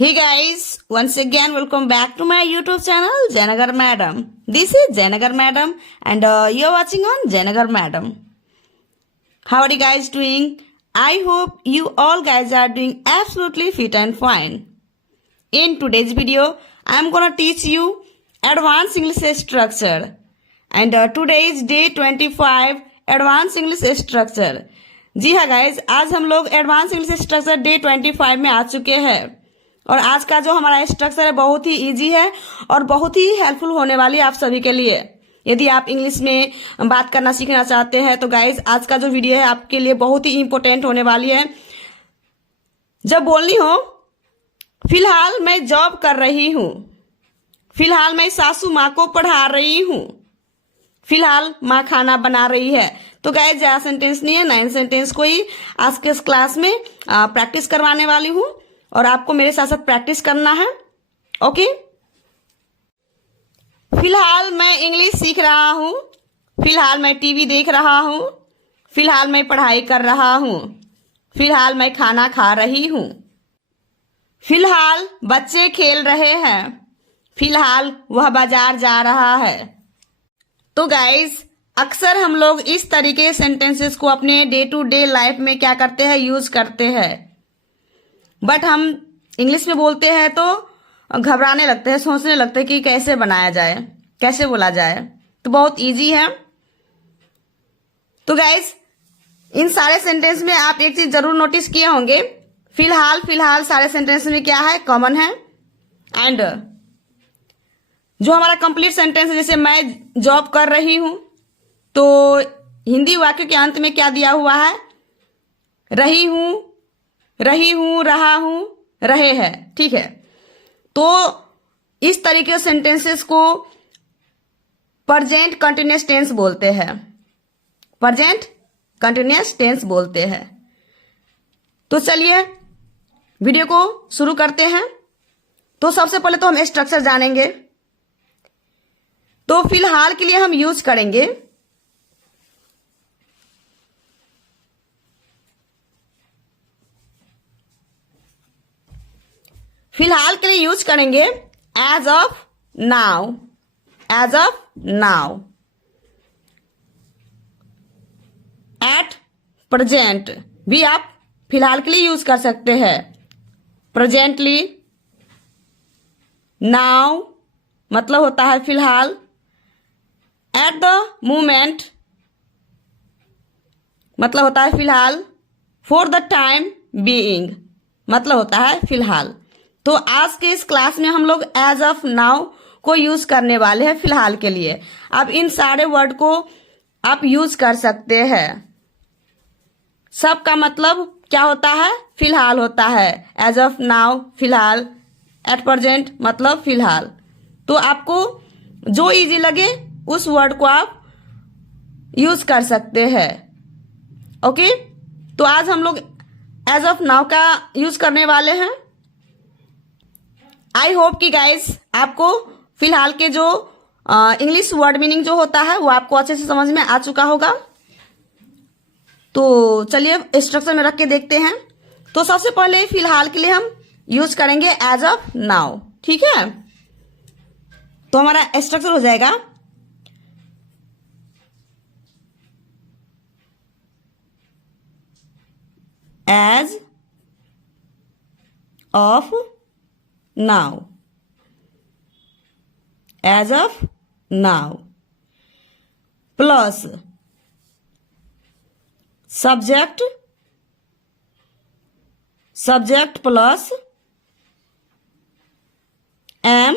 Hey guys, once again welcome back to my YouTube channel Jayanagar Madam. This is Jayanagar Madam and you're watching on Jayanagar Madam. How are you guys doing? I hope you all guys are doing absolutely fit and fine. In today's video, I'm gonna teach you advanced English structure and today is day 25 advanced English structure. जी हाँ guys, आज हम लोग advance English structure day 25 में आ चुके हैं और आज का जो हमारा स्ट्रक्चर है बहुत ही इजी है और बहुत ही हेल्पफुल होने वाली है आप सभी के लिए। यदि आप इंग्लिश में बात करना सीखना चाहते हैं तो गाइज आज का जो वीडियो है आपके लिए बहुत ही इंपॉर्टेंट होने वाली है। जब बोलनी हो फिलहाल मैं जॉब कर रही हूँ, फिलहाल मैं सासू माँ को पढ़ा रही हूँ, फिलहाल माँ खाना बना रही है, तो गाइज ज्यादा सेंटेंस नहीं है, 9 सेंटेंस को ही आज के इस क्लास में प्रैक्टिस करवाने वाली हूँ और आपको मेरे साथ साथ प्रैक्टिस करना है। ओके, फिलहाल मैं इंग्लिश सीख रहा हूँ, फिलहाल मैं टीवी देख रहा हूँ, फिलहाल मैं पढ़ाई कर रहा हूँ, फिलहाल मैं खाना खा रही हूँ, फिलहाल बच्चे खेल रहे हैं, फिलहाल वह बाजार जा रहा है। तो गाइज अक्सर हम लोग इस तरीके सेंटेंसेस को अपने डे टू डे लाइफ में क्या करते हैं, यूज करते हैं, बट हम इंग्लिश में बोलते हैं तो घबराने लगते हैं, सोचने लगते हैं कि कैसे बनाया जाए, कैसे बोला जाए। तो बहुत इजी है। तो गाइज इन सारे सेंटेंस में आप एक चीज जरूर नोटिस किए होंगे, फिलहाल फिलहाल सारे सेंटेंस में क्या है, कॉमन है। एंड जो हमारा कंप्लीट सेंटेंस है, जैसे मैं जॉब कर रही हूं, तो हिंदी वाक्य के अंत में क्या दिया हुआ है, रही हूं, रही हूं, रहा हूं, रहे हैं। ठीक है, तो इस तरीके के सेंटेंसेस को प्रेजेंट कंटिन्यूअस टेंस बोलते हैं, प्रेजेंट कंटिन्यूअस टेंस बोलते हैं। तो चलिए वीडियो को शुरू करते हैं। तो सबसे पहले तो हम स्ट्रक्चर जानेंगे। तो फिलहाल के लिए हम यूज करेंगे फिलहाल के लिए यूज करेंगे as of now, as of now, at present भी आप फिलहाल के लिए यूज कर सकते हैं। प्रेजेंटली, नाउ मतलब होता है फिलहाल, एट द मोमेंट मतलब होता है फिलहाल, फॉर द टाइम बीइंग मतलब होता है फिलहाल। तो आज के इस क्लास में हम लोग एज ऑफ नाउ को यूज करने वाले हैं फिलहाल के लिए। अब इन सारे वर्ड को आप यूज कर सकते हैं, सबका मतलब क्या होता है, फिलहाल होता है। एज ऑफ नाउ फिलहाल, एट प्रेजेंट मतलब फिलहाल। तो आपको जो इजी लगे उस वर्ड को आप यूज कर सकते हैं। ओके, तो आज हम लोग एज ऑफ नाउ का यूज करने वाले हैं। आई होप कि गाइस आपको फिलहाल के जो इंग्लिश वर्ड मीनिंग जो होता है वो आपको अच्छे से समझ में आ चुका होगा। तो चलिए स्ट्रक्चर में रख के देखते हैं। तो सबसे पहले फिलहाल के लिए हम यूज करेंगे एज ऑफ नाउ। ठीक है, तो हमारा स्ट्रक्चर हो जाएगा as of now, as of now plus subject, subject plus am,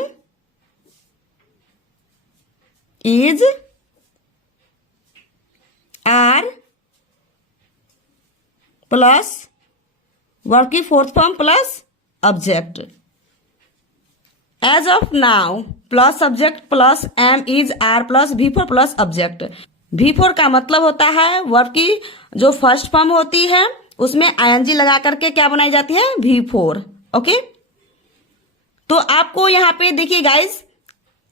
is, are plus verb की fourth form plus object. As of now plus subject plus am, is, are plus V4 plus object. V4 का मतलब होता है verb की जो first form होती है उसमें ING लगा करके क्या बनाई जाती है, V4। ओके, तो आपको यहाँ पे देखिए गाइस,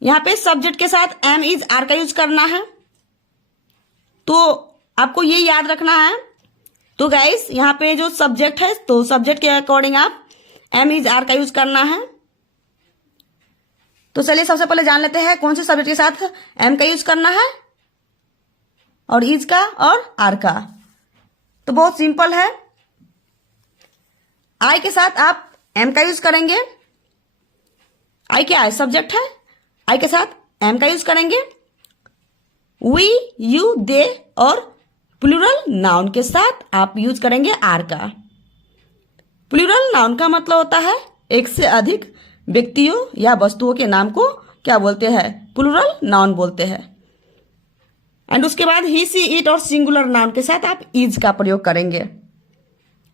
यहाँ पे सब्जेक्ट के साथ एम, इज, आर का यूज करना है, तो आपको ये याद रखना है। तो गाइस यहाँ पे जो सब्जेक्ट है तो सब्जेक्ट के अकॉर्डिंग आप एम इज आर का यूज करना है। तो चलिए सबसे पहले जान लेते हैं कौन से सब्जेक्ट के साथ एम का यूज करना है और इज का और आर का। तो बहुत सिंपल है, आई के साथ आप एम का यूज करेंगे। आई क्या है? सब्जेक्ट है। आई के साथ एम का यूज करेंगे। वी, यू, दे और प्लूरल नाउन के साथ आप यूज करेंगे आर का। प्लूरल नाउन का मतलब होता है एक से अधिक व्यक्तियों या वस्तुओं के नाम को क्या बोलते हैं? प्लूरल नाउन बोलते हैं। एंड उसके बाद ही, सी, इट और सिंगुलर नाउन के साथ आप इज का प्रयोग करेंगे।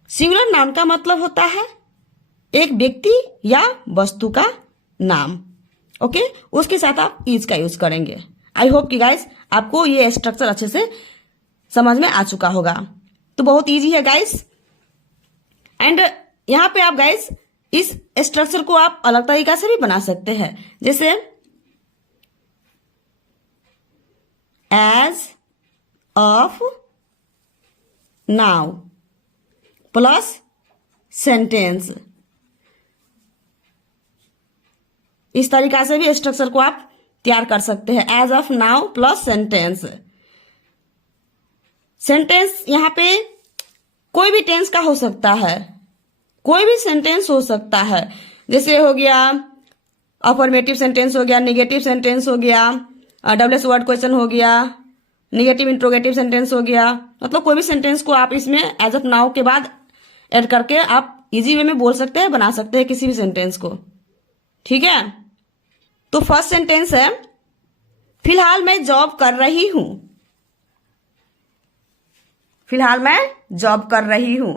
सिंगुलर नाउन का मतलब होता है एक व्यक्ति या वस्तु का नाम। ओके, उसके साथ आप इज का यूज करेंगे। आई होप कि गाइस आपको ये स्ट्रक्चर अच्छे से समझ में आ चुका होगा। तो बहुत इजी है गाइस। एंड यहां पे आप गाइस इस स्ट्रक्चर को आप अलग तरीका से भी बना सकते हैं, जैसे as of now plus sentence. इस तरीका से भी स्ट्रक्चर को आप तैयार कर सकते हैं। As of now plus sentence. Sentence यहां पे कोई भी टेंस का हो सकता है, कोई भी सेंटेंस हो सकता है। जैसे हो गया अफर्मेटिव सेंटेंस हो गया, नेगेटिव सेंटेंस हो गया, डब्ल्यूएच वर्ड क्वेश्चन हो गया, नेगेटिव इंट्रोगेटिव सेंटेंस हो गया। मतलब कोई भी सेंटेंस को आप इसमें एज ऑफ नाउ के बाद ऐड करके आप इजी वे में बोल सकते हैं, बना सकते हैं किसी भी सेंटेंस को। ठीक है, तो फर्स्ट सेंटेंस है फिलहाल मैं जॉब कर रही हूं। फिलहाल मैं जॉब कर रही हूं।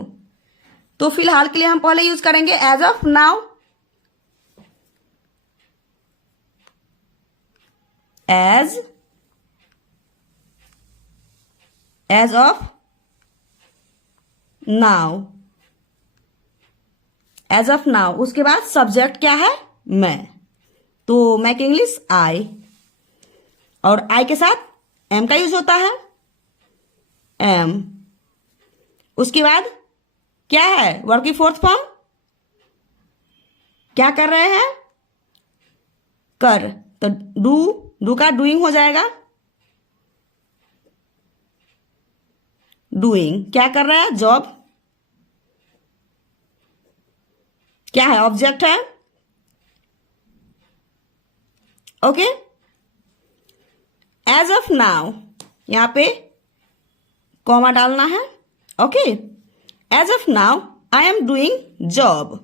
तो फिलहाल के लिए हम पहले यूज करेंगे as of now. As of now. As of now. उसके बाद सब्जेक्ट क्या है? मैं। तो मैं की इंग्लिश आई, और आई के साथ एम का यूज होता है, एम। उसके बाद क्या है? वर्ब की फोर्थ फॉर्म। क्या कर रहे हैं? कर। तो डू का डूइंग हो जाएगा, डूइंग। क्या कर रहा है? जॉब। क्या है? ऑब्जेक्ट है। ओके, एज ऑफ नाउ यहां पे कॉमा डालना है। Okay, as of now I am doing job.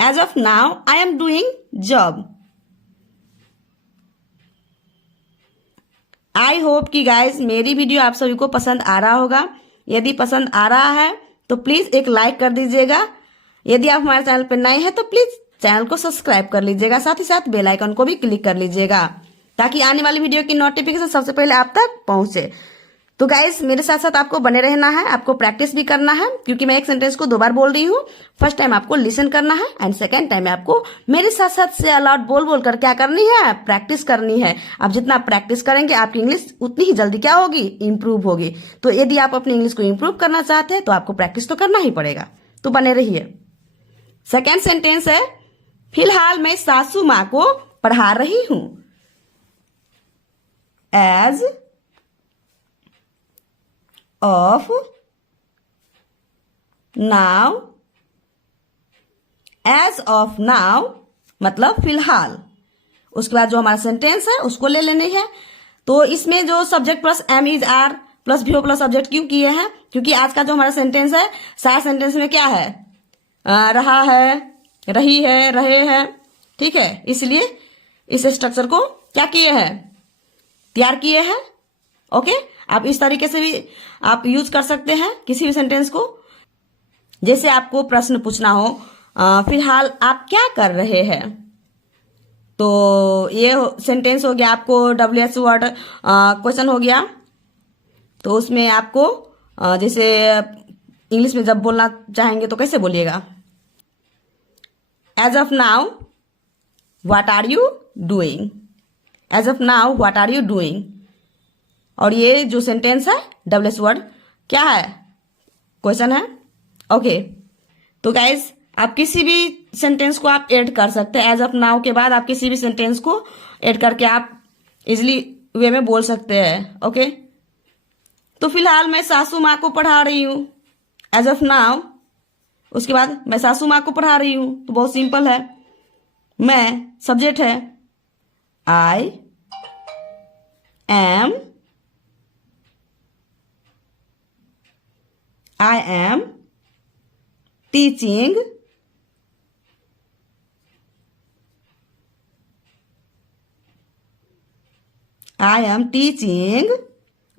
As of now I am doing job. I hope कि गाइज मेरी वीडियो आप सभी को पसंद आ रहा होगा। यदि पसंद आ रहा है तो प्लीज एक लाइक कर दीजिएगा। यदि आप हमारे चैनल पर नए हैं तो प्लीज चैनल को सब्सक्राइब कर लीजिएगा, साथ ही साथ बेल आइकन को भी क्लिक कर लीजिएगा ताकि आने वाली वीडियो की नोटिफिकेशन सबसे पहले आप तक पहुंचे। तो गाइस मेरे साथ साथ आपको बने रहना है, आपको प्रैक्टिस भी करना है, क्योंकि मैं एक सेंटेंस को 2 बार बोल रही हूँ। फर्स्ट टाइम आपको लिसन करना है एंड सेकेंड टाइम आपको मेरे साथ साथ से अलाउड बोल बोल कर क्या करनी है? प्रैक्टिस करनी है। आप जितना प्रैक्टिस करेंगे आपकी इंग्लिश उतनी ही जल्दी क्या होगी? इंप्रूव होगी। तो यदि आप अपनी इंग्लिश को इंप्रूव करना चाहते हैं तो आपको प्रैक्टिस तो करना ही पड़ेगा। तो बने रहिए। सेकेंड सेंटेंस है फिलहाल मैं सासू माँ को पढ़ा रही हूं। As of now. As of now मतलब फिलहाल। उसके बाद जो हमारा सेंटेंस है उसको ले लेनी है। तो इसमें जो subject plus am is are plus V plus subject क्यों किए हैं? क्योंकि आज का जो हमारा सेंटेंस है, सारे सेंटेंस में क्या है? रहा है, रही है, रहे हैं। ठीक है, इसलिए इस स्ट्रक्चर को क्या किए हैं? तैयार किए हैं। ओके, आप इस तरीके से भी आप यूज कर सकते हैं किसी भी सेंटेंस को। जैसे आपको प्रश्न पूछना हो, फिलहाल आप क्या कर रहे हैं, तो ये सेंटेंस हो गया आपको WH वर्ड क्वेश्चन हो गया। तो उसमें आपको जैसे इंग्लिश में जब बोलना चाहेंगे तो कैसे बोलिएगा? As of now what are you doing. As of now what are you doing. और ये जो सेंटेंस है WH वर्ड क्या है? क्वेश्चन है। ओके, तो गाइज आप किसी भी सेंटेंस को आप ऐड कर सकते हैं। एज ऑफ नाउ के बाद आप किसी भी सेंटेंस को ऐड करके आप इजिली वे में बोल सकते हैं। ओके, तो फिलहाल मैं सासू माँ को पढ़ा रही हूँ, एज ऑफ नाउ। उसके बाद मैं सासू माँ को पढ़ा रही हूँ, तो बहुत सिंपल है। मैं सब्जेक्ट है, आई एम टीचिंग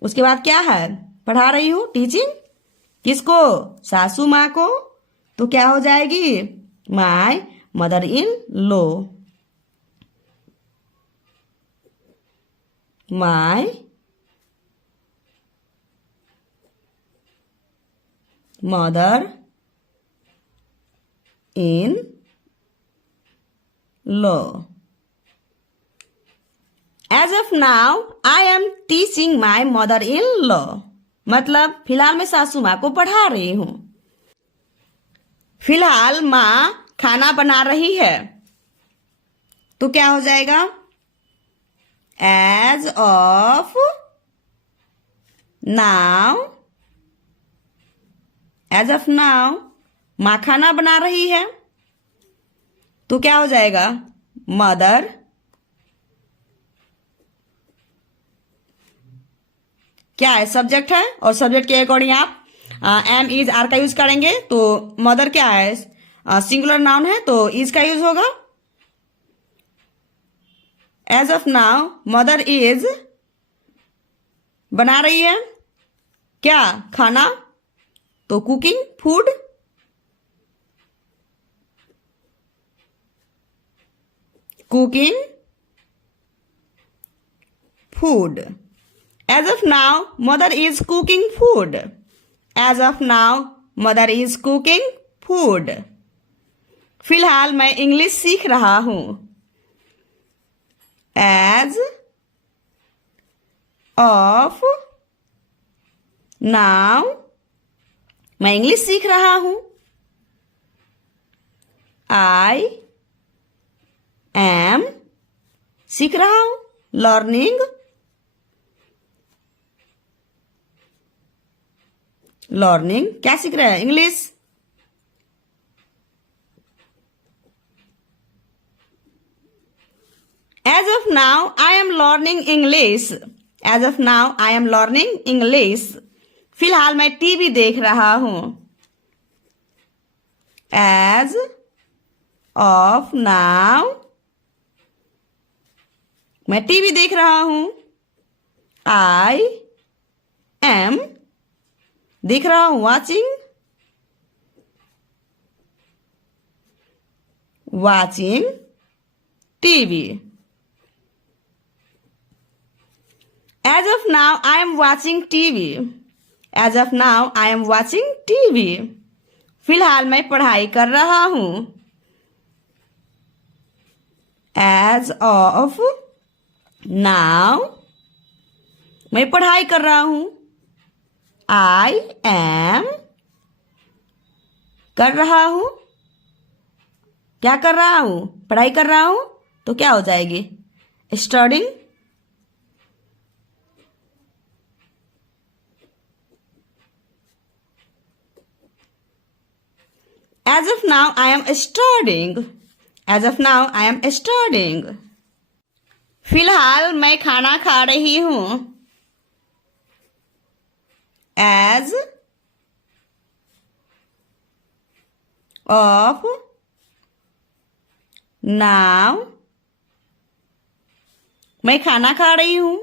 उसके बाद क्या है, पढ़ा रही हूँ, टीचिंग किसको, सासू माँ को, तो क्या हो जाएगी, my mother in law. My mother in law. As of now I am teaching my mother in law, मतलब फिलहाल मैं सासू माँ को पढ़ा रही हूँ। फिलहाल माँ खाना बना रही है, तो क्या हो जाएगा, एज ऑफ नाउ माँ खाना बना रही है, तो क्या हो जाएगा, मदर क्या है, सब्जेक्ट है, और सब्जेक्ट के अकॉर्डिंग आप एम इज आर का यूज करेंगे। तो मदर क्या है, सिंगुलर नाउन है, तो इज का यूज होगा। As of now mother is बना रही है क्या, खाना, तो cooking food. Cooking food. As of now, mother is cooking food. As of now, mother is cooking food. फिलहाल मैं इंग्लिश सीख रहा हूँ। As of now, मैं इंग्लिश सीख रहा हूँ। I am सीख रहा हूँ, लर्निंग क्या सीख रहा है, English. As of now I am learning English. As of now I am learning English. फिलहाल मैं टीवी देख रहा हूं। एज ऑफ नाउ मैं टीवी देख रहा हूं। आई एम देख रहा हूं, watching TV. As of now I am watching TV. As of now I am watching TV. फिलहाल मैं पढ़ाई कर रहा हूं। एज ऑफ नाउ मैं पढ़ाई कर रहा हूं। आई एम कर रहा हूं, क्या कर रहा हूं, पढ़ाई कर रहा हूं, तो क्या हो जाएगी, studying. As of now I am studying. As of now I am studying. फिलहाल मैं खाना खा रही हूं। एज ऑफ नाउ मैं खाना खा रही हूं।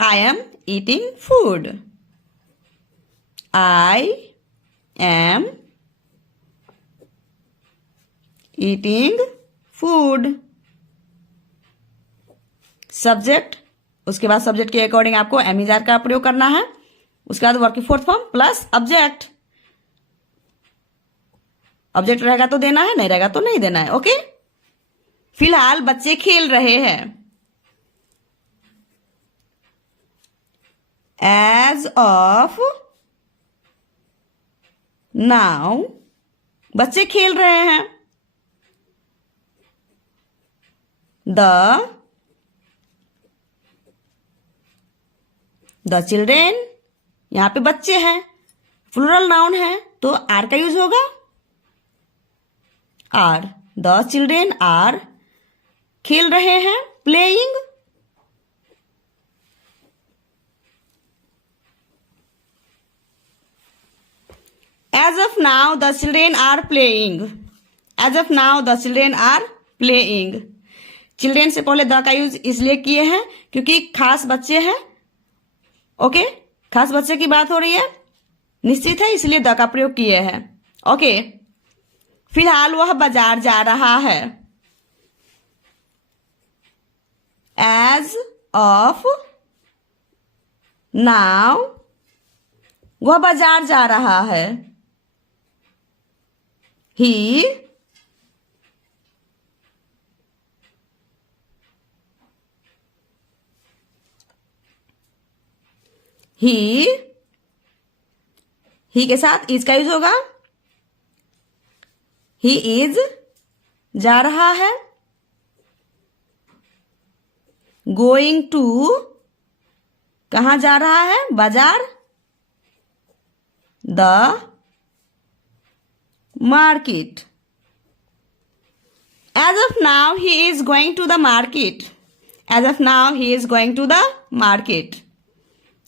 I am eating food. I am eating food. Subject, उसके बाद सब्जेक्ट के अकॉर्डिंग आपको एम इज आर का प्रयोग करना है। उसके बाद वर्ब की fourth form plus object. Object रहेगा तो देना है, नहीं रहेगा तो नहीं देना है। ओके, फिलहाल बच्चे खेल रहे हैं। एज ऑफ नाउ बच्चे खेल रहे हैं। द चिल्ड्रेन, यहाँ पे बच्चे हैं, प्लूरल नाउन है तो आर का यूज होगा, आर। द चिल्ड्रेन आर, खेल रहे हैं, playing. As of now, the children are playing. As of now, the children are playing. Children से पहले द का यूज इसलिए किए हैं क्योंकि खास बच्चे हैं। ओके, खास बच्चे की बात हो रही है, निश्चित है, इसलिए द का प्रयोग किए हैं। ओके, फिलहाल वह बाजार जा रहा है। As of now, वह बाजार जा रहा है। He के साथ इज का यूज होगा। ही इज जा रहा है। गोइंग टू, कहाँ जा रहा है, बाजार। The market. As of now, he is going to the market. As of now, he is going to the market.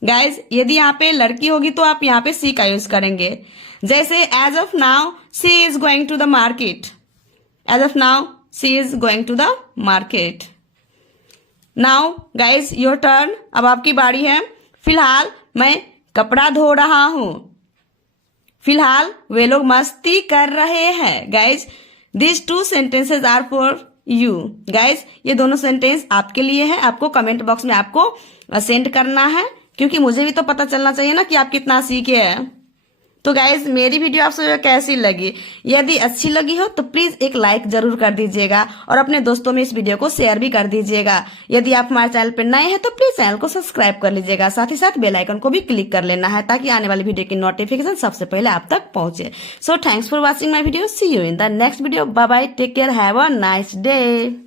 Guys, यदि यहाँ पे लड़की होगी तो आप यहाँ पे सी का यूज करेंगे। जैसे as of now she is going to the market. As of now she is going to the market. Now guys your turn, अब आपकी बारी है। फिलहाल मैं कपड़ा धो रहा हूं। फिलहाल वे लोग मस्ती कर रहे हैं। Guys, this two sentences are for you. Guys, ये दोनों सेंटेंस आपके लिए है। आपको कमेंट बॉक्स में आपको सेंड करना है, क्योंकि मुझे भी तो पता चलना चाहिए ना कि आप कितना सीखे हैं। तो गाइज, मेरी वीडियो आपसे कैसी लगी? यदि अच्छी लगी हो तो प्लीज एक लाइक जरूर कर दीजिएगा और अपने दोस्तों में इस वीडियो को शेयर भी कर दीजिएगा। यदि आप हमारे चैनल पर नए हैं तो प्लीज चैनल को सब्सक्राइब कर लीजिएगा। साथ ही साथ बेल आइकन को भी क्लिक कर लेना है ताकि आने वाली वीडियो की नोटिफिकेशन सबसे पहले आप तक पहुंचे। So thanks for watching my video. See you in the next video. Bye bye, take care, have a nice day.